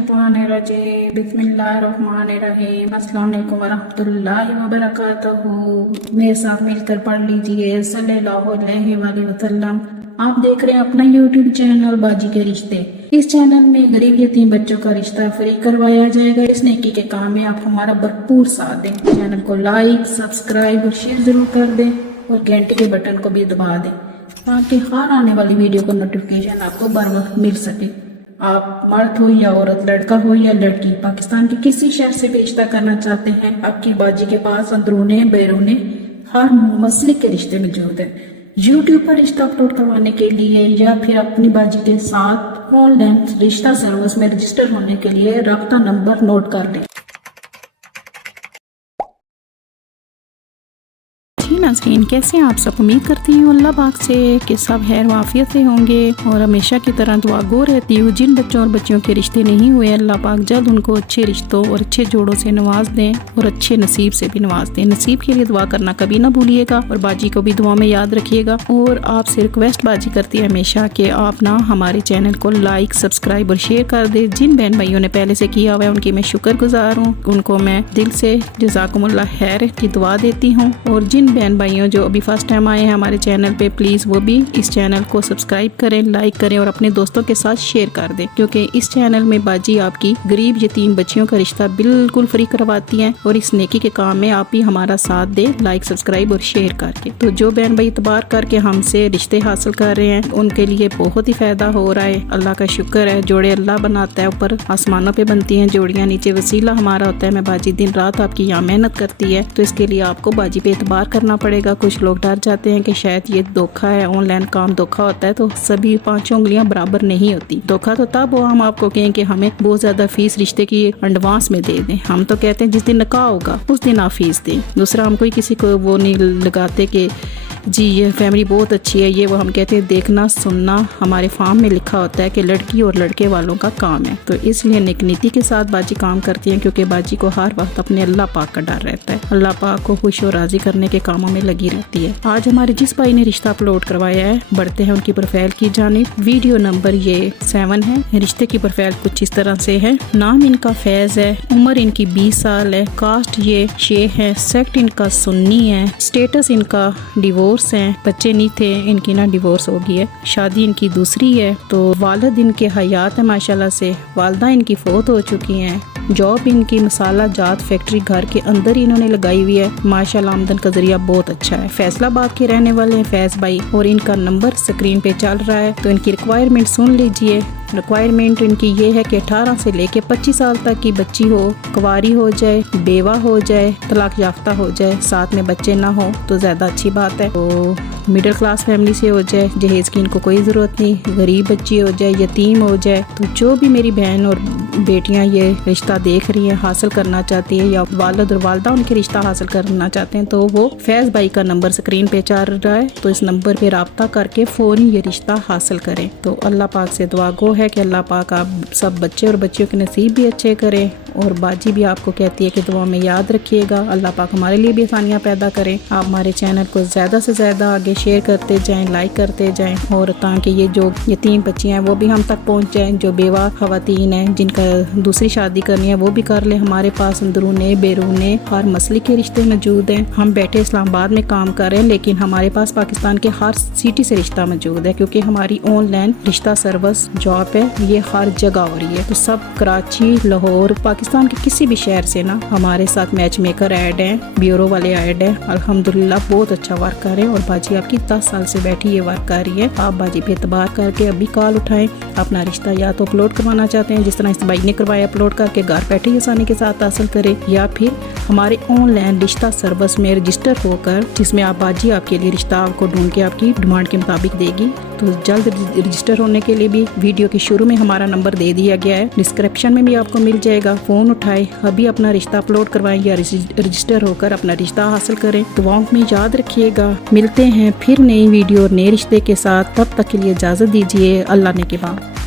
मिनश्शैतानिर्रजीम बिस्मिल्लाहिर्रहमानिर्रहीम अस्सलाम वालेकुम वरहमतुल्लाहि वबरकातुहू। मेरे साथ मिलकर पढ़ लीजिए सल्लल्लाहु अलैहि वसल्लम। आप देख रहे हैं अपना YouTube चैनल बाजी के रिश्ते। इस चैनल में गरीब यतीम बच्चों का रिश्ता फ्री करवाया जाएगा। इस नेकी के काम में आप हमारा भरपूर साथ दें। चैनल को लाइक, सब्सक्राइब और शेयर जरूर कर दें और घंटे के बटन को भी दबा दें ताकि हर आने वाली वीडियो का नोटिफिकेशन आपको बर वक्त मिल सके। आप मर्द हो या औरत, लड़का हो या लड़की, पाकिस्तान के किसी शहर से भी रिश्ता करना चाहते हैं, आपकी बाजी के पास अंदरूने बैरूने हर मसलिक के रिश्ते मौजूद है। यूट्यूब पर रिश्ता अपलोड करवाने के लिए या फिर अपनी बाजी के साथ ऑनलाइन रिश्ता सर्विस में रजिस्टर होने के लिए राब्ता नंबर नोट कर लें। नाज़रीन, कैसे हैं आप सब? उम्मीद करती हूँ अल्लाह पाक से कि सब खैर वाफियत से होंगे और हमेशा की तरह दुआ गो रहती हूँ। जिन बच्चों और बच्चियों के रिश्ते नहीं हुए, अल्लाह पाक जल्द उनको अच्छे रिश्तों और अच्छे जोड़ों से नवाज दें और अच्छे नसीब से भी नवाज दें। नसीब के लिए दुआ करना कभी ना भूलिएगा और बाजी को भी दुआ में याद रखिएगा। और आपसे रिक्वेस्ट बाजी करती है हमेशा कि आप ना हमारे चैनल को लाइक, सब्सक्राइब और शेयर कर दे। जिन बहन भाइयों ने पहले से किया हुआ है उनकी मैं शुक्रगुजार हूँ, उनको मैं दिल से जज़ाकुमुल्लाह खैर की दुआ देती हूँ। और जिन बहन भाइयों जो अभी फर्स्ट टाइम आए हैं हमारे चैनल पे, प्लीज वो भी इस चैनल को सब्सक्राइब करें, लाइक करें और अपने दोस्तों के साथ शेयर कर दें, क्योंकि इस चैनल में बाजी आपकी गरीब यतीम बच्चियों का रिश्ता बिल्कुल फ्री करवाती हैं। और इस नेकी के काम में आप भी हमारा साथ दें, लाइक, सब्सक्राइब और शेयर करके। तो जो बहन भाई इतबार करके हमसे रिश्ते हासिल कर रहे हैं उनके लिए बहुत ही फायदा हो रहा है। अल्लाह का शुक्र है, जोड़े अल्लाह बनाता है, ऊपर आसमानों पे बनती हैं जोड़ियाँ, नीचे वसीला हमारा होता है। मैं बाजी दिन रात आपकी यहाँ मेहनत करती है, तो इसके लिए आपको बाजी पे इतबार करना पड़ेगा। कुछ लोग डर जाते हैं कि शायद ये धोखा है, ऑनलाइन काम धोखा होता है, तो सभी पांचों उंगलियां बराबर नहीं होती। धोखा तो तब हो हम आपको कहें कि हमें बहुत ज्यादा फीस रिश्ते की एडवांस में दे दें। हम तो कहते हैं जिस दिन निकाह होगा उस दिन आप फीस दें। दूसरा, हम कोई किसी को वो नहीं लगाते कि जी ये फैमिली बहुत अच्छी है, ये वो। हम कहते हैं देखना सुनना हमारे फार्म में लिखा होता है कि लड़की और लड़के वालों का काम है। तो इसलिए नेक नीति के साथ बाजी काम करती हैं, क्योंकि बाजी को हर वक्त अपने अल्लाह पाक का डर रहता है। अल्लाह पाक को खुश और राजी करने के कामों में लगी रहती है। आज हमारे जिस भाई ने रिश्ता अपलोड करवाया है, बढ़ते हैं उनकी प्रोफाइल की जानिब। वीडियो नंबर ये 7 है। रिश्ते की प्रोफाइल कुछ इस तरह से है। नाम इनका फैज है, उम्र इनकी 20 साल है, कास्ट ये शेख है, सेक्ट इनका सुन्नी है, स्टेटस इनका डिवोर्स हैं, बच्चे नहीं थे, इनकी ना डिवोर्स हो गई है, शादी इनकी दूसरी है। तो वालिद इनके हयात है माशाल्लाह से, वालदा इनकी फौत हो चुकी हैं। जॉब इनकी मसाला जात फैक्ट्री घर के अंदर ही इन्होंने लगाई हुई है। माशाल्लाह आमदन का जरिया बहुत अच्छा है। फैसलाबाद के रहने वाले हैं फैज भाई, और इनका नंबर स्क्रीन पे चल रहा है। तो इनकी रिक्वायरमेंट सुन लीजिए। रिक्वायरमेंट इनकी ये है कि 18 से लेके 25 साल तक की बच्ची हो, कुंवारी हो जाए, बेवा हो जाए, तलाक याफ्ता हो जाए, साथ में बच्चे ना हो तो ज़्यादा अच्छी बात है। तो मिडिल क्लास फैमिली से हो जाए, जहेज की इनको कोई ज़रूरत नहीं, गरीब बच्ची हो जाए, यतीम हो जाए। तो जो भी मेरी बहन और बेटियां ये रिश्ता देख रही हैं, हासिल करना चाहती है, या वालिद और वालदा उनके रिश्ता हासिल करना चाहते हैं, तो वो फैज़ भाई का नंबर स्क्रीन पे चल रहा है। तो इस नंबर पे राब्ता करके फ़ौरन ये रिश्ता हासिल करें। तो अल्लाह पाक से दुआ गो है कि अल्लाह पाक आप सब बच्चे और बच्चियों के नसीब भी अच्छे करें। और बाजी भी आपको कहती है कि दुआ में याद रखिएगा। अल्लाह पाक हमारे लिए भी आसानियाँ पैदा करें। आप हमारे चैनल को ज़्यादा से ज़्यादा आगे शेयर करते जाएं, लाइक करते जाएं, और ताकि ये जो यतीम बच्चियाँ हैं वो भी हम तक पहुँच जाएं। जो बेवा ख़वातीन हैं जिनका दूसरी शादी करनी है वो भी कर ले। हमारे पास अंदरूने बैरूने हर मसले के रिश्ते मौजूद हैं। हम बैठे इस्लामाबाद में काम कर रहे हैं, लेकिन हमारे पास पाकिस्तान के हर सिटी से रिश्ता मौजूद है, क्योंकि हमारी ऑनलाइन रिश्ता सर्विस जॉब है, ये हर जगह हो रही है। तो सब कराची, लाहौर, पाकिस्तान के किसी भी शहर से ना हमारे साथ मैच मेकर ऐड हैं, ब्यूरो वाले ऐड हैं। अल्हम्दुलिल्लाह बहुत अच्छा वर्क कर रहे हैं। और बाजी आपकी 10 साल से बैठी ये वर्क कर रही है। आप बाजी पे एतबार करके अभी कॉल उठाएं। अपना रिश्ता या तो अपलोड करवाना चाहते हैं, जिस तरह इस भाई ने करवाया, अपलोड करके घर बैठे आसानी के साथ हासिल करें, या फिर हमारे ऑनलाइन रिश्ता सर्विस में रजिस्टर होकर, जिसमें आप बाजी आपके लिए रिश्ता आपको ढूंढ के आपकी डिमांड के मुताबिक देगी। तो जल्द रजिस्टर होने के लिए भी वीडियो के शुरू में हमारा नंबर दे दिया गया है, डिस्क्रिप्शन में भी आपको मिल जाएगा। फ़ोन उठाए, अभी अपना रिश्ता अपलोड करवाएं या रजिस्टर होकर अपना रिश्ता हासिल करें। दुआओं में याद रखिएगा। मिलते हैं फिर नई वीडियो और नए रिश्ते के साथ। तब तक के लिए इजाज़त दीजिए। अल्लाह ने के बाद।